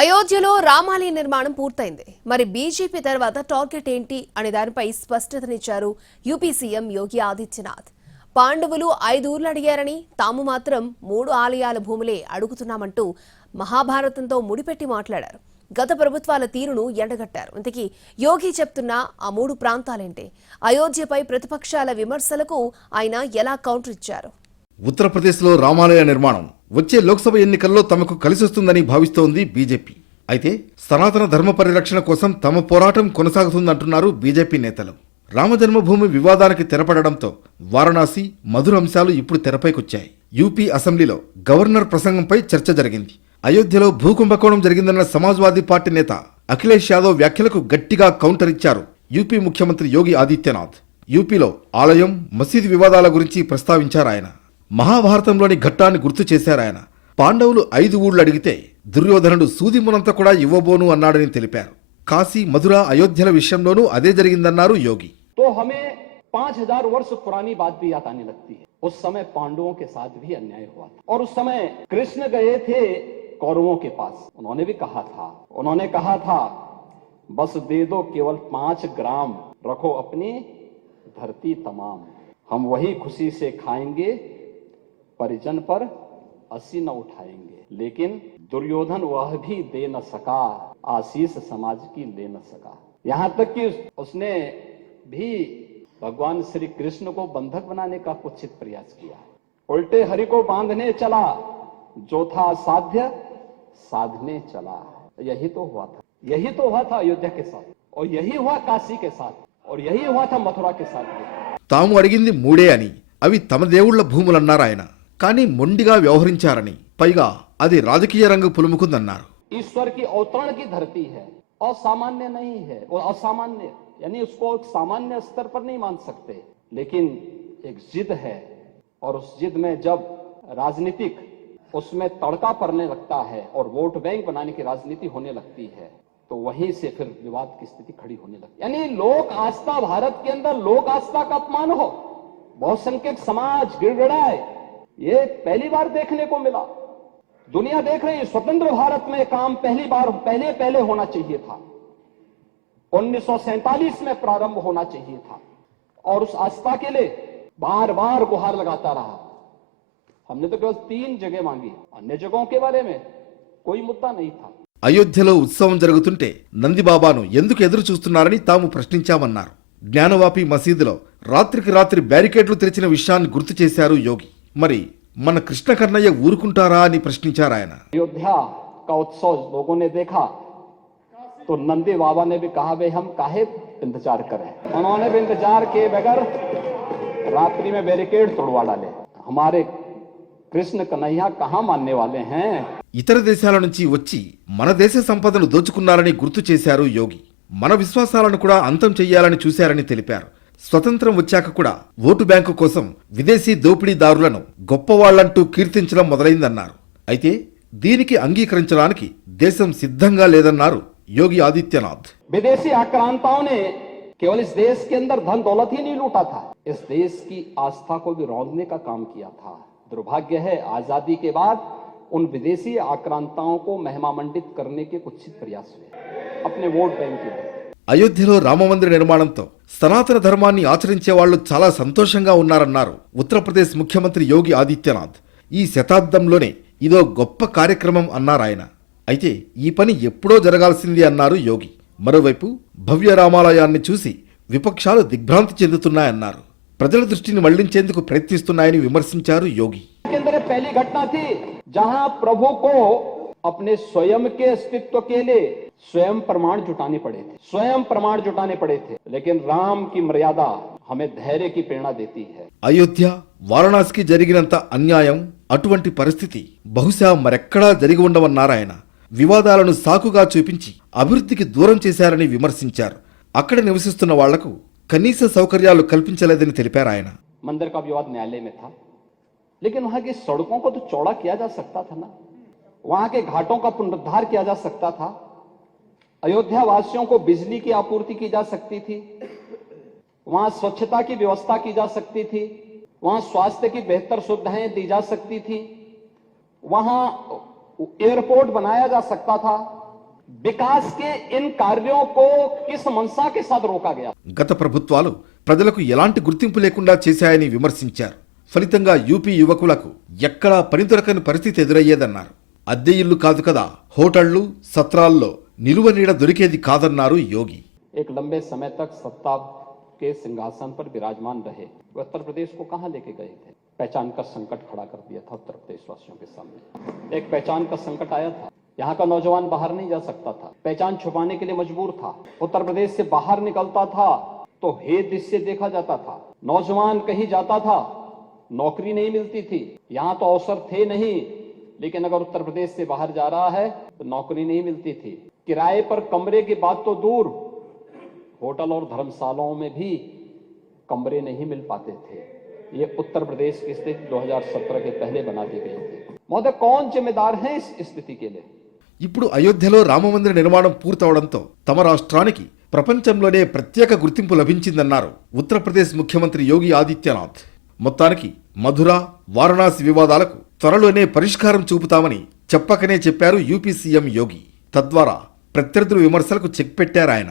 అయోధ్యలో రామాలయ నిర్మాణం పూర్తయింది. మరి బీజేపీ తర్వాత టార్గెట్ ఏంటి అనే దానిపై స్పష్టతనిచ్చారు యూపీ సీఎం యోగి ఆదిత్యనాథ్. పాండవులు 5 ఊర్లు అడిగారని, తాము మాత్రం 3 ఆలయాల భూములే అడుగుతున్నామంటూ మహాభారతంతో ముడిపెట్టి మాట్లాడారు. గత ప్రభుత్వాల తీరును ఎండగట్టారు. ఇంతకీ యోగి చెప్తున్న ఆ 3 ప్రాంతాలేంటి? అయోధ్యపై ప్రతిపక్షాల విమర్శలకు ఆయన ఎలా కౌంటర్ ఇచ్చారు? ఉత్తరప్రదేశ్లో రామాలయ నిర్మాణం వచ్చే లోక్సభ ఎన్నికల్లో తమకు కలిసొస్తుందని భావిస్తోంది బీజేపీ. అయితే సనాతన ధర్మ పరిరక్షణ కోసం తమ పోరాటం కొనసాగుతుందంటున్నారు బీజేపీ నేతలు. రామజన్మభూమి వివాదానికి తెరపడడంతో వారణాసి, మధుర అంశాలు ఇప్పుడు తెరపైకొచ్చాయి. యూపీ అసెంబ్లీలో గవర్నర్ ప్రసంగంపై చర్చ జరిగింది. అయోధ్యలో భూకుంభకోణం జరిగిందన్న సమాజ్వాదీ పార్టీ నేత అఖిలేష్ యాదవ్ వ్యాఖ్యలకు గట్టిగా కౌంటర్ ఇచ్చారు యూపీ ముఖ్యమంత్రి యోగి ఆదిత్యనాథ్. యూపీలో ఆలయం, మసీదు వివాదాల గురించి ప్రస్తావించారాయన. మహాభారతంలోని ఘట్టాన్ని గుర్తు చేశారాయన. పాండవులు 5 ఊళ్లు అడిగితే దుర్యోధనుడు సూదిమునంత కూడా ఇవ్వబోను అన్నాడని తెలిపారు. కాశీ, మధుర, అయోధ్యల విషయంలోనూ అదే జరిగిందన్నారు యోగి. तो हमें 5000 वर्ष पुरानी बात भी याद आने लगती है. उस समय पांडवों के साथ भी अन्याय हुआ था और उस समय कृष्ण गए थे कौरवों के पास. उन्होंने कहा था बस दे दो केवल 5 ग्राम, रखो अपनी धरती तमाम, हम वही खुशी से खाएंगे, परिजन पर अस्सी न उठाएंगे. लेकिन दुर्योधन वह भी दे न सका, आशीष समाज की ले न सका. यहां तक कि उसने भी भगवान श्री कृष्ण को बंधक बनाने का कुछ प्रयास किया. उल्टे हरि को बांधने चला, जो था साध्य साधने चला. यही तो हुआ था अयोध्या के साथ, और यही हुआ काशी के साथ, और यही हुआ था मथुरा के साथ. తాము అడిగింది 3 అని, అవి తమ దేవుళ్ల భూములన్నారాయన. కానీ మొండిగా వ్యవహరించారని, పైగా అది రాజకీయ రంగు పులుముకుందన్నారు. ईश्वर की अवतरण की धरती है और सामान्य नहीं है, और असामान्य यानी उसको एक सामान्य स्तर पर नहीं मान सकते. लेकिन एक जिद है, और उस जिद में जब राजनीतिक उसमें तड़का पड़ने लगता है और वोट बैंक बनाने की राजनीति होने लगती है, तो वहीं से फिर विवाद की स्थिति खड़ी होने लगती है. यानी लोक आस्था, भारत के अंदर लोक आस्था का अपमान हो, बहुसंख्यक समाज गिड़गिड़ाए, ये पहली बार देखने को मिला. दुनिया देख रही है. स्वतंत्र भारत में काम पहले होना चाहिए था. 1947 में प्रारंभ होना चाहिए था, और उस आस्था के लिए बार बार गुहार लगाता रहा. हमने तो केवल 3 जगह मांगी, अन्य जगहों के बारे में कोई मुद्दा नहीं था. అయోధ్యలో ఉత్సవం జరుగుతుంటే నందిబాబాను ఎందుకు ఎదురు చూస్తున్నారని తాము ప్రశ్నించామన్నారు. జ్ఞానవాపి మసీదులో రాత్రికి రాత్రి బ్యారికేడ్లు తెరిచిన విషయాన్ని గుర్తు చేశారు యోగి. మరి మన కృష్ణ కన్నయ్య ఊరుకుంటారా అని ప్రశ్నించారాయన. अयोध्या का उत्सव लोगों ने देखा तो नंदी बाबा ने भी कहा भाई हम काहे इंतजार करें. उन्होंने भी इंतजार किए बगैर रात्रि में बैरिकेड तोड़वा डाले. हमारे कृष्ण कन्हैया कहां मानने वाले हैं. ఇతర దేశాల నుంచి వచ్చి మన దేశ సంపదను దోచుకున్నారని గుర్తు చేశారు యోగి. మన విశ్వాసాలను కూడా అంతం చెయ్యాలని చూశారని తెలిపారు. స్వతంత్రం వచ్చాక కూడా ఓటు బ్యాంకు కోసం విదేశీ దోపిడీదారులను గొప్పవాళ్లంటూ కీర్తించడం మొదలైందన్నారు. అయితే దీనికి అంగీకరించడానికి దేశం సిద్ధంగా లేదన్నారు योगी आदित्यनाथ. विदेशी आक्रांताओं ने केवल इस देश के अंदर धन दौलत ही नहीं लूटा था, इस देश की आस्था को भी रौंदने का काम किया था. दुर्भाग्य है आजादी के बाद उन विदेशी आक्रांताओं को महिमामंडित करने के कुछ प्रयास हुए अपने वोट बैंक के लिए. అయోధ్యలో రామమందిర నిర్మాణంతో సనాతన ధర్మాన్ని ఆచరించే వాళ్లు చాలా సంతోషంగా ఉన్నారన్నారు ఉత్తరప్రదేశ్ ముఖ్యమంత్రి యోగి ఆదిత్యనాథ్. ఈ శతాబ్దంలోనే ఇదో గొప్ప కార్యక్రమం అన్నారాయన. అయితే ఈ పని ఎప్పుడో జరగాల్సింది అన్నారు యోగి. మరోవైపు భవ్య రామాలయాన్ని చూసి విపక్షాలు దిగ్భ్రాంతి చెందుతున్నాయన్నారు. ప్రజల దృష్టిని మళ్లించేందుకు ప్రయత్నిస్తున్నాయని విమర్శించారు యోగి. पहली घटना थी जहां प्रभु को अपने स्वयं के अस्तित्व के लिए स्वयं प्रमाण जुटाने पड़े थे. लेकिन राम की मर्यादा हमें धैर्य की प्रेरणा देती है. అయోధ్య, వారణాసికి జరిగినంత అన్యాయం, అటువంటి పరిస్థితి బహుశా మరెక్కడా జరిగి ఉండవన్నారాయన. వివాదాలను సాకుగా చూపించి అభివృద్ధికి దూరం చేశారని విమర్శించారు. అక్కడ నివసిస్తున్న వాళ్లకు కనీస సౌకర్యాలు కల్పించలేదని తెలిపారాయన. मंदिर का विवाद न्यायालय में था, लेकिन वहां की सड़कों को तो चौड़ा किया जा सकता था ना. वहां के घाटों का पुनरुद्धार किया जा सकता था. अयोध्या वासियों को बिजली की आपूर्ति की जा सकती थी. वहां स्वच्छता की व्यवस्था की जा सकती थी. वहां स्वास्थ्य की बेहतर सुविधाएं दी जा सकती थी. वहां एयरपोर्ट बनाया जा सकता था. विकास के इन कार्यों को किस मंशा के साथ रोका गया? గత ప్రభుత్వాలు ప్రజలకు ఎలాంటి గుర్తింపు లేకుండా చేశాయని విమర్శించారు. ఫలితంగా యూపీ యువకులకు ఎక్కడా పని దొరకని పరిస్థితి ఎదురయ్యేదన్నారు. అద్దె ఇల్లు కాదు కదా, హోటళ్లు సత్రాల్లో నిలువ నీడ దొరికేది కాదన్నారు యోగి. एक लंबे समय तक सत्ता के सिंहासन पर विराजमान रहे, वो उत्तर प्रदेश को कहां लेके गए थे? पहचान का संकट खड़ा कर दिया था उत्तर प्रदेश वासियों के सामने. एक पहचान का संकट आया था. यहाँ का नौजवान बाहर नहीं जा सकता था, पहचान छुपाने के लिए मजबूर था. उत्तर प्रदेश से बाहर निकलता था तो हे दृश्य देखा जाता था. नौजवान कहीं जाता था, नौकरी नहीं मिलती थी. यहाँ तो अवसर थे नहीं, लेकिन अगर उत्तर प्रदेश से बाहर जा रहा है तो नौकरी नहीं मिलती थी. किराए पर कमरे की बात तो दूर, होटल और धर्मशालाओं में भी कमरे नहीं मिल पाते थे. ये उत्तर प्रदेश की स्थिति 2017 के पहले बना दी गई थी. महोदय, कौन जिम्मेदार है इस स्थिति के लिए? ఇప్పుడు అయోధ్యలో రామమందిర నిర్మాణం పూర్తవడంతో తమ రాష్ట్రానికి ప్రపంచంలోనే ప్రత్యేక గుర్తింపు లభించిందన్నారు ఉత్తరప్రదేశ్ ముఖ్యమంత్రి యోగి ఆదిత్యనాథ్. మొత్తానికి మధుర వారణాసి వివాదాలకు త్వరలోనే పరిష్కారం చూపుతామని చెప్పకనే చెప్పారు యూపీ సీఎం యోగి. తద్వారా ప్రత్యర్థుల విమర్శలకు చెక్ పెట్టారాయన.